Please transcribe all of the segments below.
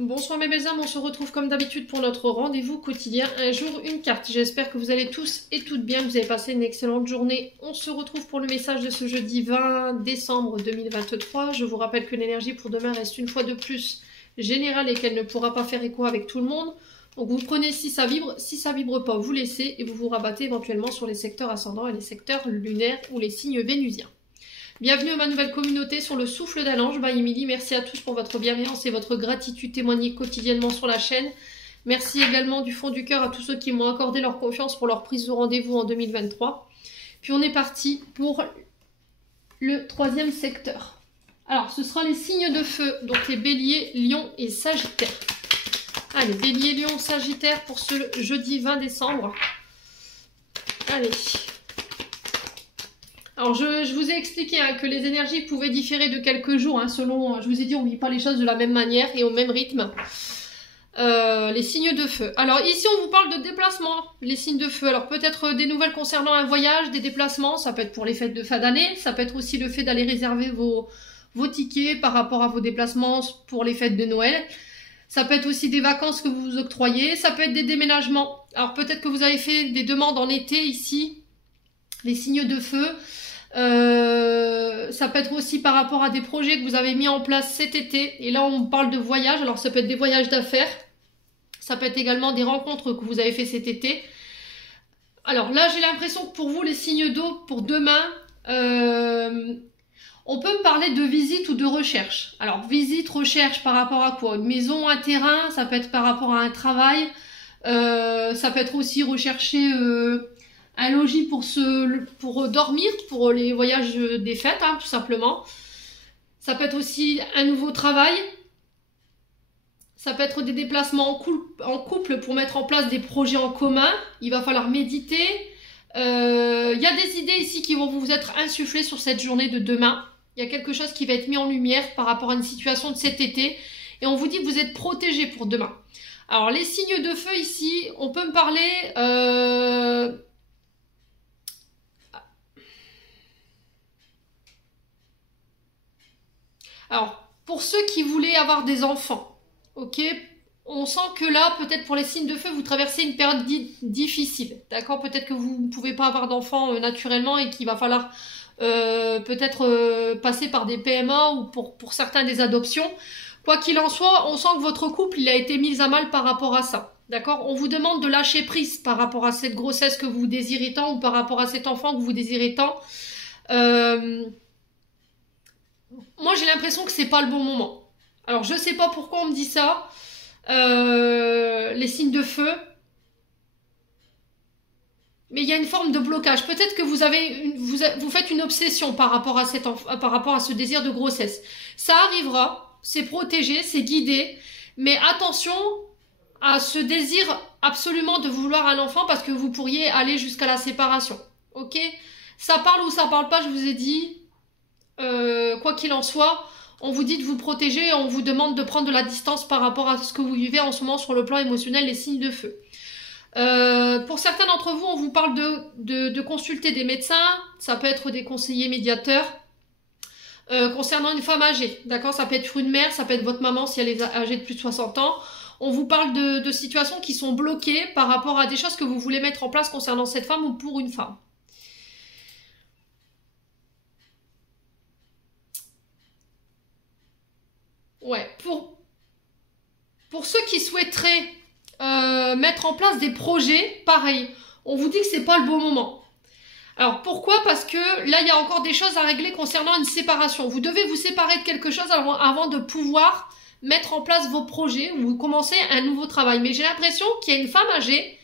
Bonsoir mes belles âmes, on se retrouve comme d'habitude pour notre rendez-vous quotidien, un jour une carte. J'espère que vous allez tous et toutes bien, que vous avez passé une excellente journée. On se retrouve pour le message de ce jeudi 20 décembre 2023. Je vous rappelle que l'énergie pour demain reste une fois de plus générale et qu'elle ne pourra pas faire écho avec tout le monde. Donc vous prenez si ça vibre pas, vous laissez et vous vous rabattez éventuellement sur les secteurs ascendants et les secteurs lunaires ou les signes vénusiens. Bienvenue à ma nouvelle communauté sur le souffle d'un ange by Émilie. Merci à tous pour votre bienveillance et votre gratitude témoignée quotidiennement sur la chaîne. Merci également du fond du cœur à tous ceux qui m'ont accordé leur confiance pour leur prise de rendez-vous en 2023. Puis on est parti pour le troisième secteur. Alors ce sera les signes de feu, donc les béliers, lions et sagittaires. Allez, bélier, lion, sagittaire pour ce jeudi 20 décembre. Allez. Alors, je vous ai expliqué que les énergies pouvaient différer de quelques jours, selon, je vous ai dit, on ne vit pas les choses de la même manière et au même rythme. Les signes de feu. Alors, ici, on vous parle de déplacement, les signes de feu. Alors, peut-être des nouvelles concernant un voyage, des déplacements, ça peut être pour les fêtes de fin d'année, ça peut être aussi le fait d'aller réserver vos tickets par rapport à vos déplacements pour les fêtes de Noël. Ça peut être aussi des vacances que vous vous octroyez, ça peut être des déménagements. Alors, peut-être que vous avez fait des demandes en été, ici, les signes de feu. Ça peut être aussi par rapport à des projets que vous avez mis en place cet été. Et là, on parle de voyages. Alors, ça peut être des voyages d'affaires. Ça peut être également des rencontres que vous avez fait cet été. Alors là, j'ai l'impression que pour vous, les signes d'eau, pour demain, on peut me parler de visite ou de recherche. Alors, visite, recherche par rapport à quoi? Une maison, un terrain, ça peut être par rapport à un travail. Ça peut être aussi rechercher... un logis pour dormir, pour les voyages des fêtes, tout simplement. Ça peut être aussi un nouveau travail. Ça peut être des déplacements en couple pour mettre en place des projets en commun. Il va falloir méditer. Il y a des idées ici qui vont vous être insufflées sur cette journée de demain. Il y a quelque chose qui va être mis en lumière par rapport à une situation de cet été. Et on vous dit que vous êtes protégés pour demain. Alors, les signes de feu ici, on peut me parler... Alors, pour ceux qui voulaient avoir des enfants, ok, on sent que là, peut-être pour les signes de feu, vous traversez une période difficile, d'accord? Peut-être que vous ne pouvez pas avoir d'enfants naturellement et qu'il va falloir peut-être passer par des PMA ou pour certains des adoptions. Quoi qu'il en soit, on sent que votre couple, il a été mis à mal par rapport à ça, d'accord? On vous demande de lâcher prise par rapport à cette grossesse que vous désirez tant ou par rapport à cet enfant que vous désirez tant. Moi, j'ai l'impression que c'est pas le bon moment. Alors, je sais pas pourquoi on me dit ça. Les signes de feu. Mais il y a une forme de blocage. Peut-être que vous faites une obsession par rapport à ce désir de grossesse. Ça arrivera. C'est protégé, c'est guidé. Mais attention à ce désir absolument de vouloir un enfant parce que vous pourriez aller jusqu'à la séparation. Ok? Ça parle ou ça parle pas, je vous ai dit. Quoi qu'il en soit, on vous dit de vous protéger et on vous demande de prendre de la distance par rapport à ce que vous vivez en ce moment sur le plan émotionnel, les signes de feu. Pour certains d'entre vous, on vous parle de consulter des médecins, ça peut être des conseillers médiateurs, concernant une femme âgée, d'accord? Ça peut être une mère, ça peut être votre maman si elle est âgée de plus de 60 ans. On vous parle de situations qui sont bloquées par rapport à des choses que vous voulez mettre en place concernant cette femme ou pour une femme. Ouais, pour ceux qui souhaiteraient mettre en place des projets, pareil, on vous dit que c'est pas le bon moment. Alors pourquoi? Parce que là, il y a encore des choses à régler concernant une séparation. Vous devez vous séparer de quelque chose avant de pouvoir mettre en place vos projets ou commencer un nouveau travail. Mais j'ai l'impression qu'il y a une femme âgée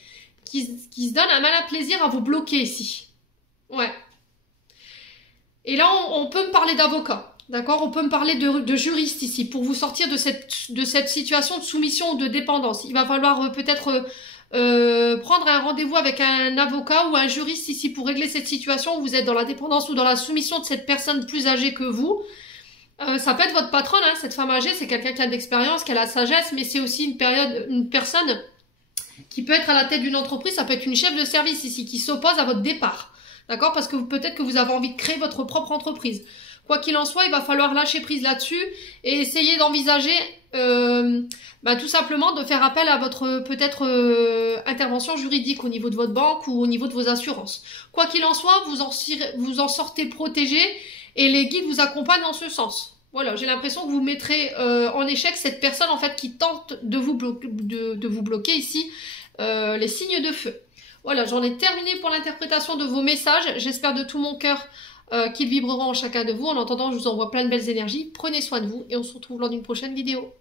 qui se donne un malin plaisir à vous bloquer ici. Ouais. Et là, on peut me parler d'avocat. D'accord, on peut me parler de juriste ici pour vous sortir de cette situation de soumission ou de dépendance. Il va falloir peut-être prendre un rendez-vous avec un avocat ou un juriste ici pour régler cette situation où vous êtes dans la dépendance ou dans la soumission de cette personne plus âgée que vous. Ça peut être votre patronne, cette femme âgée, c'est quelqu'un qui a de l'expérience, qui a la sagesse, mais c'est aussi une personne qui peut être à la tête d'une entreprise, ça peut être une chef de service ici qui s'oppose à votre départ. D'accord, parce que peut-être que vous avez envie de créer votre propre entreprise. Quoi qu'il en soit, il va falloir lâcher prise là-dessus et essayer d'envisager tout simplement de faire appel à votre peut-être intervention juridique au niveau de votre banque ou au niveau de vos assurances. Quoi qu'il en soit, vous en sortez protégé et les guides vous accompagnent en ce sens. Voilà, j'ai l'impression que vous mettrez en échec cette personne en fait qui tente de vous bloquer ici les signes de feu. Voilà, j'en ai terminé pour l'interprétation de vos messages. J'espère de tout mon cœur qu'ils vibreront en chacun de vous. En attendant, je vous envoie plein de belles énergies. Prenez soin de vous et on se retrouve lors d'une prochaine vidéo.